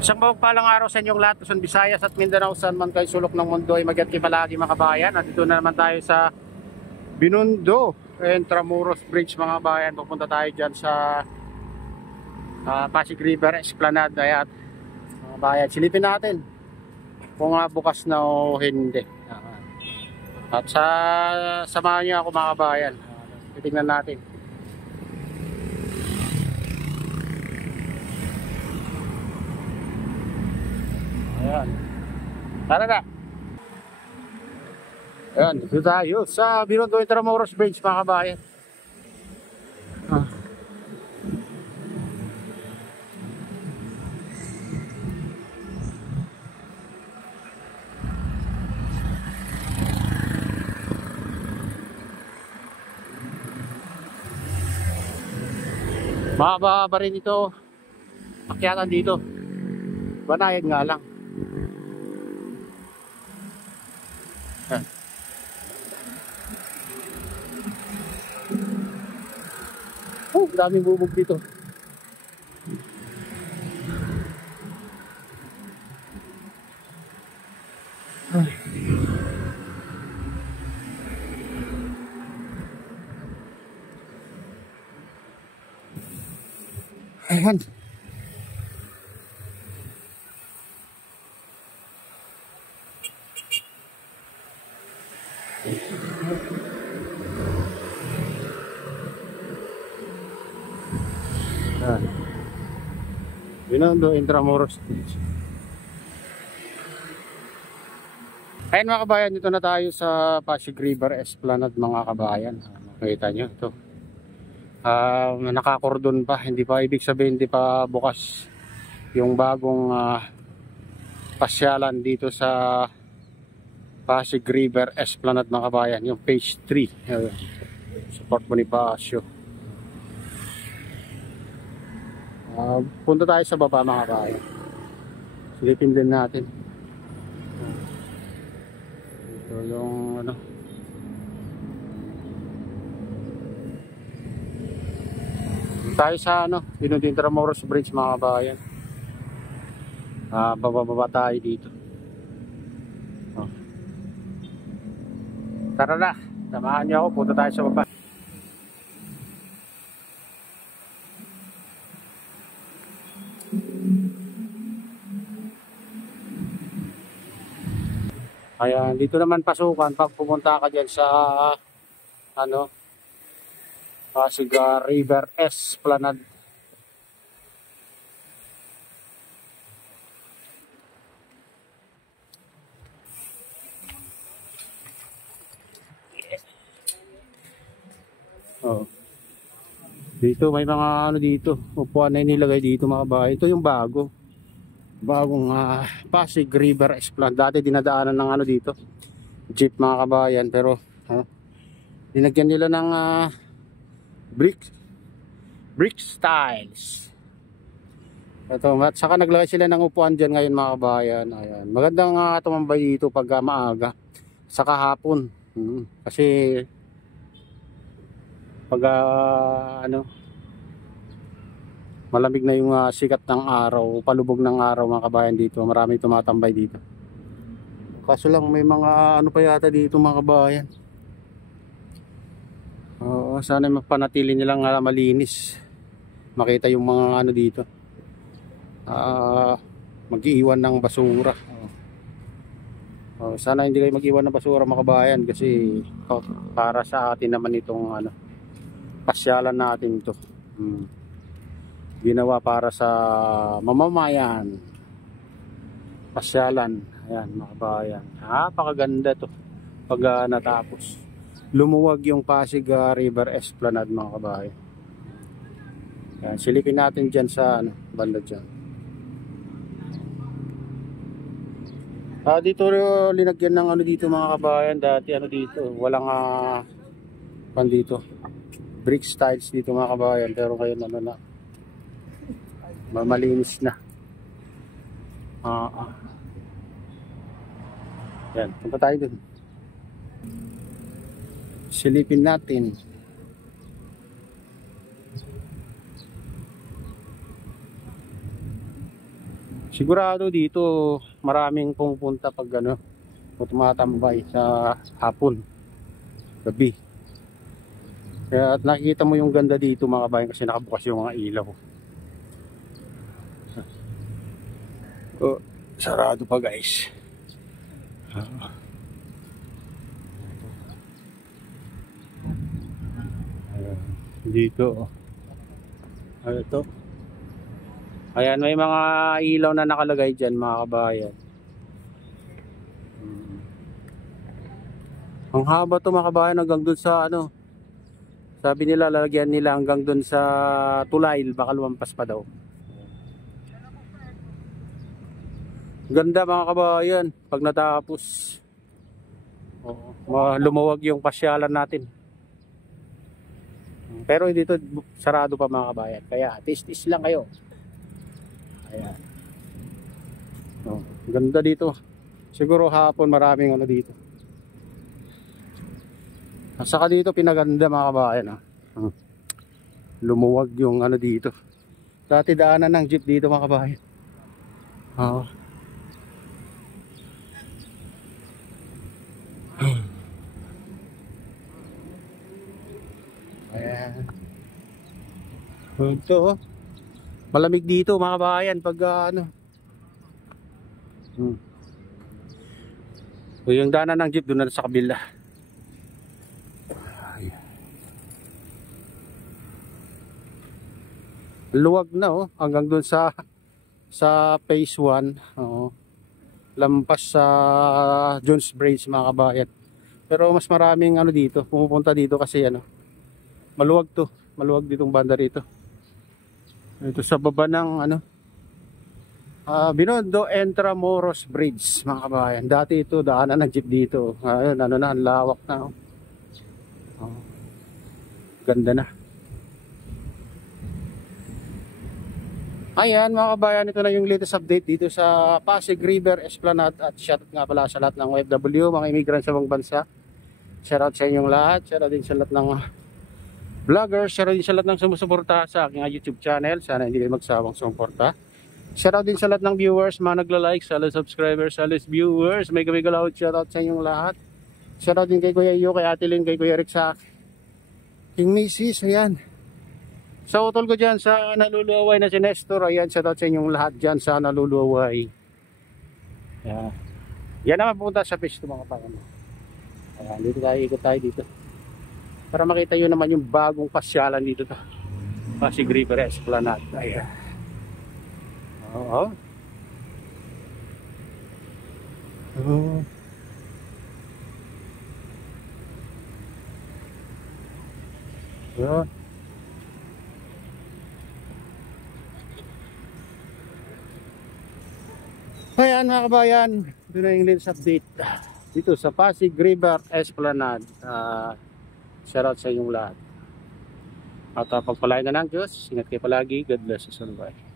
Isang mapagpalang araw sa inyong lahat, Luzon, Visayas at Mindanao, saan man kayo sulok ng mundo ay mag-ingat kayo palagi mga kabayan. At dito na naman tayo sa Binondo Intramuros Bridge mga kabayan. Pupunta tayo dyan sa Pasig River Esplanade. At mga kabayan, silipin natin kung bukas na o hindi. At samahan niyo ako mga kabayan. Titignan natin. Ayan. Tara na. Ayan, dito tayo sa Binondo Intramuros Bridge mga kabayan. Mahaba rin ito. Akyatan dito. Banayad nga lang. Ayan. Oh, daming bubog dito. Ayan. Ayan. Binondo Intramuros Bridge. Ayan mga kabayan, dito na tayo sa Pasig River Esplanade mga kabayan. Makita nyo ito. Nakakordon pa, hindi pa ibig sabihin hindi pa bukas yung bagong pasyalan dito sa Pasig River Esplanade mga kabayan, yung phase 3 support Bonifacio. Punta tayo sa baba mga kabayan, silipin din natin ito yung ano. Tayo sa Binondo Intramuros Bridge mga kabayan. Bababa tayo dito. Tara na, samahan niyo ako, punta tayo sa baba. Ayan, dito naman pasukan pag pumunta ka dyan sa Pasig River Esplanade. Oh. Dito may mga dito, upuan na nilagay dito mga bahay. Ito yung bagong Pasig River Esplanade. Dati dinadaanan ng dito, jeep mga kabayan, pero dinagyan nila ng brick styles. Ito, at saka naglagay sila ng upuan dyan ngayon mga kabayan. Ayan. Magandang tumambay dito pag maaga, saka hapon. Kasi pag malamig na yung sikat ng araw, palubog ng araw mga kabayan dito, marami tumatambay dito. Kaso lang may mga pa yata dito mga kabayan. Sana mapanatili nilang malinis. Makita yung mga dito. Mag-iiwan ng basura. Sana hindi kayo mag-iwan ng basura mga kabayan, kasi para sa atin naman itong pasyalan natin ito. Ginawa para sa mamamayan. Pasyalan. Ayan mga kabayan. Napakaganda to pag natapos. Lumuwag yung Pasig River Esplanade mga kabayan. Ayan, silipin natin dyan sa banda dyan. Dito linagyan ng dito mga kabayan. Dati dito walang dito brick styles dito mga kabayan, pero ngayon na malinis na. Yan, punta tayo dun, silipin natin. Sigurado dito maraming pumupunta pag ano, o tumatambay sa hapon, gabi. Kaya at nakikita mo yung ganda dito mga kabayan kasi nakabukas yung mga ilaw. Oh, sarado pa guys. Dito. Ano to? Ayan, may mga ilaw na nakalagay dyan mga kabayan. Ang haba to mga kabayan hanggang dun sa ano. Sabi nila lalagyan nila hanggang dun sa tulay, baka lumampas pa daw. Ganda mga kabayan pag natapos. Lumuwag yung pasyalan natin. Pero dito sarado pa mga kabayan. Kaya tis-tis lang kayo. Ayan. Ganda dito. Siguro hapon maraming ano dito. Saka dito pinaganda mga kabayan. Lumuwag yung ano dito. Dati daanan ng jeep dito mga kabayan. Ayan. Ito. Malamig dito mga kabayan pag ano. O yung daanan ng jeep doon na sa kabila. Luwag na hanggang doon sa phase 1. Lampas sa Jones Bridge mga kabayan. Pero mas maraming ano dito, pumupunta dito kasi ano. Maluwag to, maluwag ditong banda rito. Ito sa baba ng ano Binondo Intramuros Bridge mga kabayan. Dati ito daanan ng jeep dito. Ngayon ano na, ang lawak na. Ganda na. Ayan mga kabayan, ito na yung latest update dito sa Pasig River Esplanade. At shoutout nga pala sa lahat ng OFW, mga immigrant sa ibang bansa. Shoutout sa inyong lahat. Shoutout din sa lahat ng vloggers. Shoutout din sa lahat ng sumusuporta sa aking YouTube channel. Sana hindi kayo magsawang sumuporta. Shoutout din sa lahat ng viewers, mga nagla-like, sa lahat subscribers, sa lahat viewers. May galaw. Shoutout sa inyong lahat. Shoutout din kay Kuya Iyo, kay Ate Lynn, kay Kuya Rick, sa King Mrs. Ayan. Sa utol ko dyan sa naluluway na si Nestor. Ayan, shoutout sa inyong lahat dyan sa naluluway. Ayan. Yan naman pupunta sa fish to mga kabayan. Ayan, dito tayo, ikot tayo dito. Para makita nyo naman yung bagong pasyalan dito to. Pasig River Esplanade. Ayan. Oo. Ayan. Ayan mga kabayan, ito na yung latest update dito sa Pasig River Esplanade. Shoutout sa inyong lahat. At pagpalain na ng Diyos, ingat kayo palagi. God bless us all. Bye.